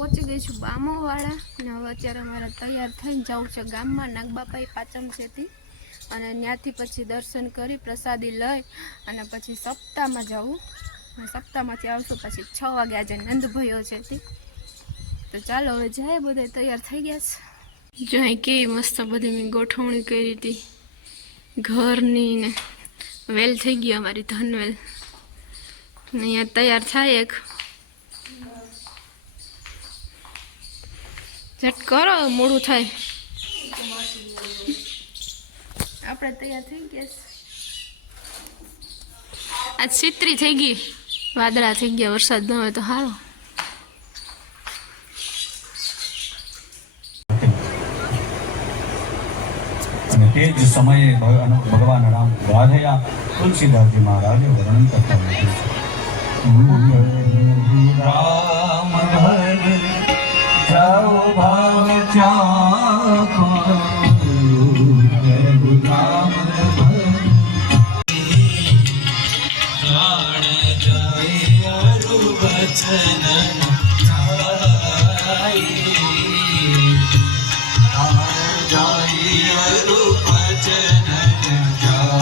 પહોંચી ગઈ છું બામોવાળા અને હવે અત્યારે અમારે તૈયાર થઈને જવું છે ગામમાં નાગબાપાઈ પાચમ છેથી અને ત્યાંથી પછી દર્શન કરી પ્રસાદી લઈ અને પછી સપ્તાહમાં જવું સપ્તાહમાંથી આવશું પછી 6 વાગે આજે નંદભાઈઓ છે તે તો ચાલો હવે જાય બધા તૈયાર થઈ ગયા છે જો અહીં કેવી મસ્ત બધી મેં ગોઠવણી કરી હતી ઘરની ને વેલ થઈ ગઈ અમારી ધનવેલ અહીંયા તૈયાર થાય એક झट करो मोड़ू थाय આપણે તૈયાર થઈ ગયા આજ સિત્રી થઈ ગઈ વાદળા થઈ ગયા વરસાદ ન હોય તો સારો અને તે જ સમયે ભગવાન રામ રાધયા તુલસીદાસજી મહારાજે વર્ણન કરતા રામ जाओ भाव चाको प्रभु नाम प्राण जाए अरु वचन जाए प्राण जाए अरु वचन जाए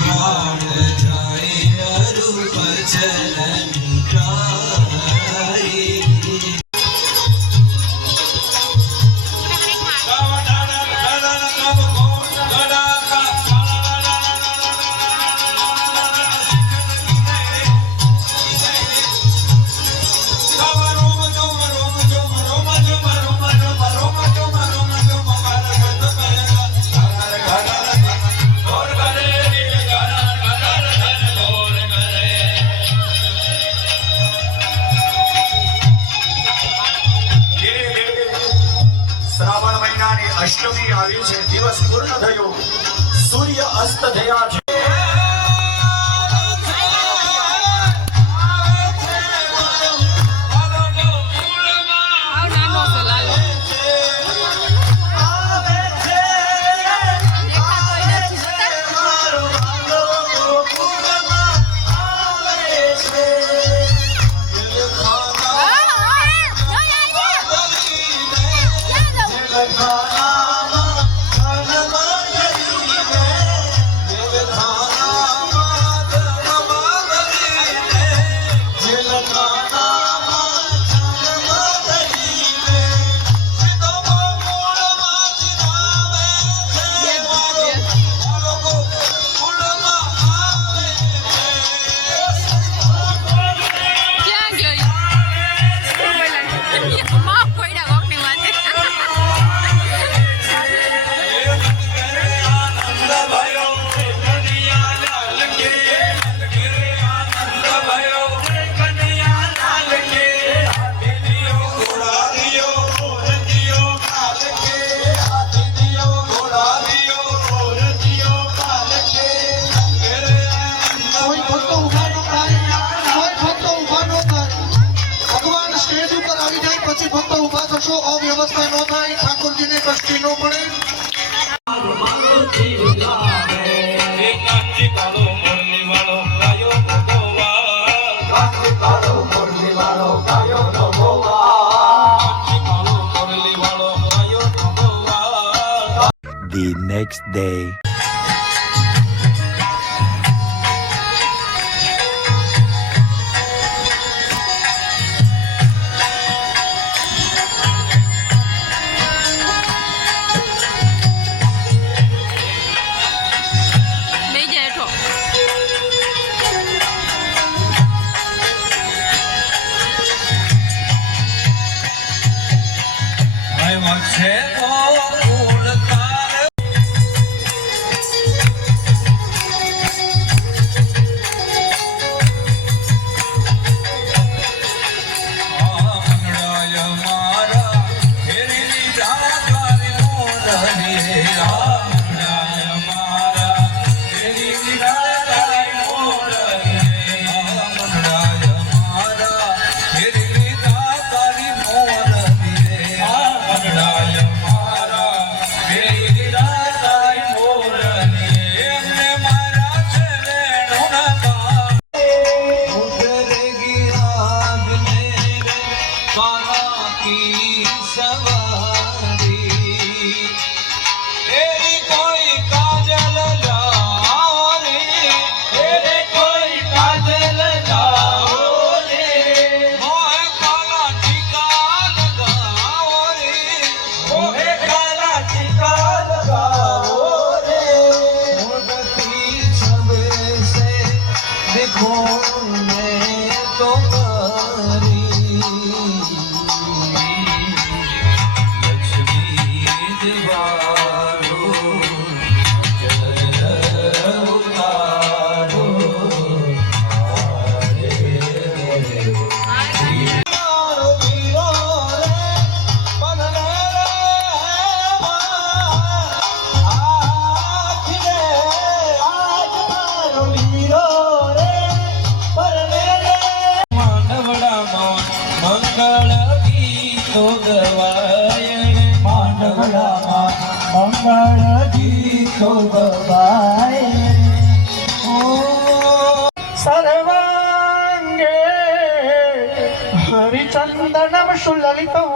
प्राण जाए अरु वचन अष्टमी आई है दिवस पूर्ण थयो सूर्य अस्त थया है अव्यवस्था न थाय ठाकुर जी ने कष्टी न पड़े The next day. खोने तो करी लक्ष्मी दीवारो जल उतारो મંગળ ગીતો ગવાય માંડવડામાં મંગળ ગીતો ગવાય સર્વાંગે હરિચંદનમ સુલલિતમ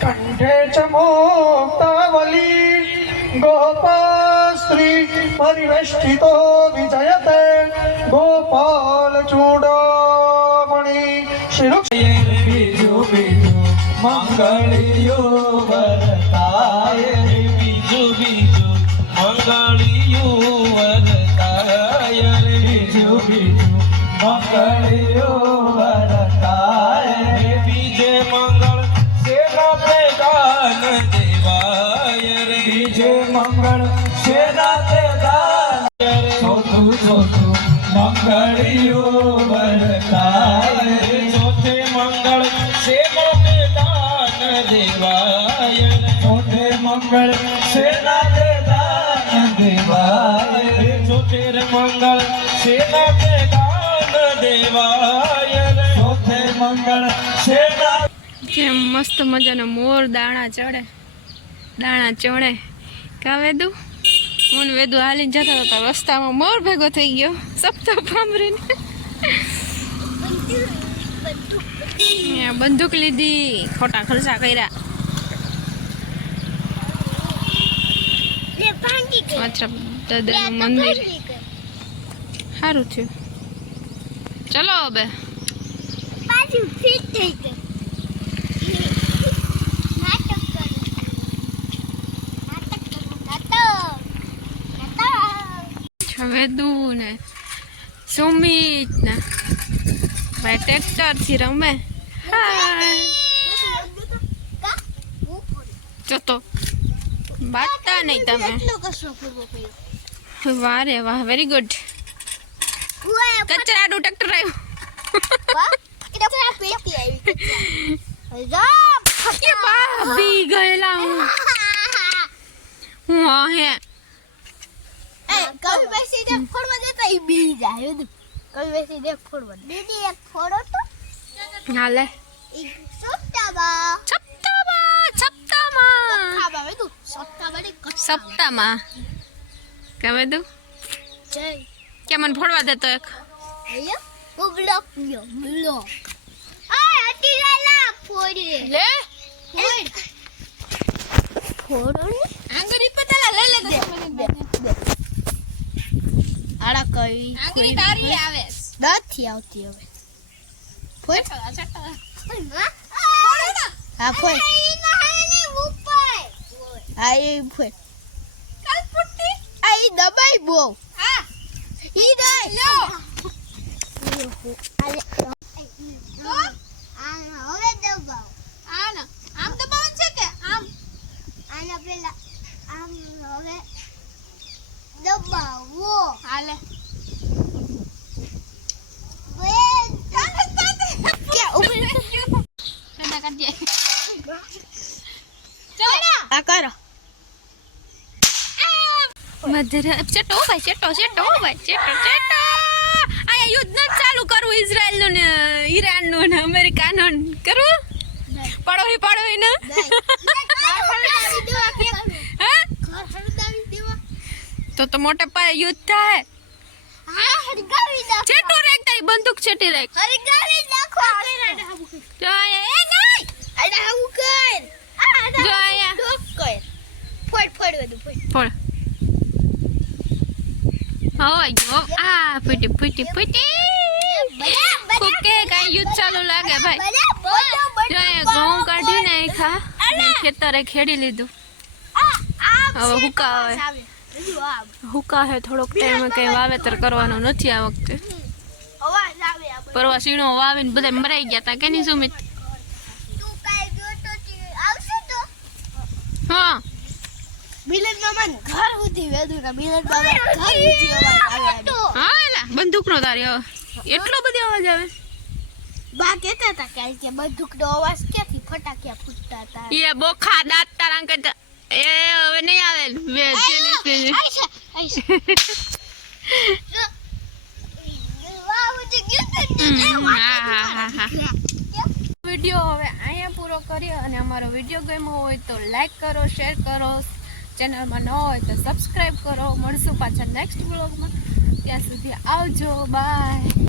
કંઠે ચ મુક્તાવલી ગોપસ્ત્રી પરિવેષ્ટિતો વિજયતે ગોપાલ ચૂડામણિ બીજું બીજું મંગળિયો વરતાય બીજું બીજું મંગળિયો વરતાય બીજું બીજું મંગળિયો વરતાય બીજે મંગળ સેના પ્રદાન દેવાય બીજે મંગળ સેના પ્રદાન ચોથું ચોથું મંગળિયો વરતાય ચોથે મંગળ સેના પ્રદાન દેવાય ચોથે મંગળ સેના પ્રદાન દેવાય ચોથે મંગળ સેના પ્રદાન દેવાય ચોથે મંગળ સેના કેમ મસ્ત મજાના મોર દાણા ચડે કા વેદુ હું વેદુ હાલીને જતા હતા રસ્તામાં મોર ભેગો થઈ ગયો સપ્તાહ પામરીને બંદૂક લીધી ખોટા ખર્ચા કર્યા અચ્છા દાદાનું મંદિર સારું થયું ચલો હવે વેદુ ને સુમિત ને ભાઈ ટ્રેક્ટર થી રમે ચતો બાતા નહીં તમે વાહ રે વાહ વેરી ગુડ કચરાનું ટ્રેક્ટર આવ્યું બી ગયેલા હું હે કવિ બેસી દે ફોડવા દેતા ઈ બી જાય કવિ બેસી દે ફોડવા દીદી એક ફોડો તો હાલે ઈ સપ્તામાં ખાવા વેદુ સપ્તામાં કવે દઉં જય કે મને ફોડવા દેતો એક અયો ઓ બ્લોક આ હટી લાલા ફોડી લે ફોડો ને આંગળી પતાલા લઈ લે આડા કઈ આંગળી તારી આવે દાથી આવતી હવે ફોડ ચટા હા ફોડ આ એ ફોડ કાલ પુટ્ટી આ ઈ દબાઈ બો હા ઈ દઈ લો આલે હવે દબાવ આના આમ દબાવન છે કે આમ આના પેલા આમ હવે દબાવો હાલે કે ઉપર ના કાઢજે આ કરો મધર ચટો ભાઈ આયા યુદ્ધ ન ચાલુ કરવું ઇઝરાયલ નું ને ઈરાન નું ને અમેરિકા નું કરવું પડોહી ને તો મોટે પાયે યુદ્ધ થાય ચેટો રેક તારી બંદૂક ચેટી રેક જો આયા એ નહીં જો આયા ફોડ હોય ગયો આ ફૂટી કોકે કઈ યુદ્ધ ચાલુ લાગે ભાઈ જો આયા ઘઉં કાઢીને ખા ખેતરે ખેડી લીધું હવે હુકા હે થોડોક ટાઈમ કઈ વાવેતર કરવાનું નથી આ વખતે પરવા સીણો વાવીને બધા મરાઈ ગયા તા કે નહીં સુમિત? તું કાઈ જોતો આવશે તો હા મિલન મામા ઘર સુધી વેદુ ના મિલન મામા ઘર સુધી અવાજ આવે હા એલા બંદૂકનો તારી હવે એટલો બધો અવાજ આવે. બા કહેતા હતા કે બંદૂકનો અવાજ ક્યાંથી ફટાકિયા ફૂટતા હતા એ બોખા દાંત તારા કરતા એ હવે નહીં આવે બે આઈશા વાહ ઉઠી ગયો વિડીયો હવે અહીંયા પૂરો કરીએ અને અમારો વિડીયો ગમ્યો હોય તો લાઈક કરો, શેર કરો, ચેનલમાં ન હોય તો સબસ્ક્રાઈબ કરો. મળશું પાછા નેક્સ્ટ વ્લોગમાં. ત્યાં સુધી આવજો, બાય.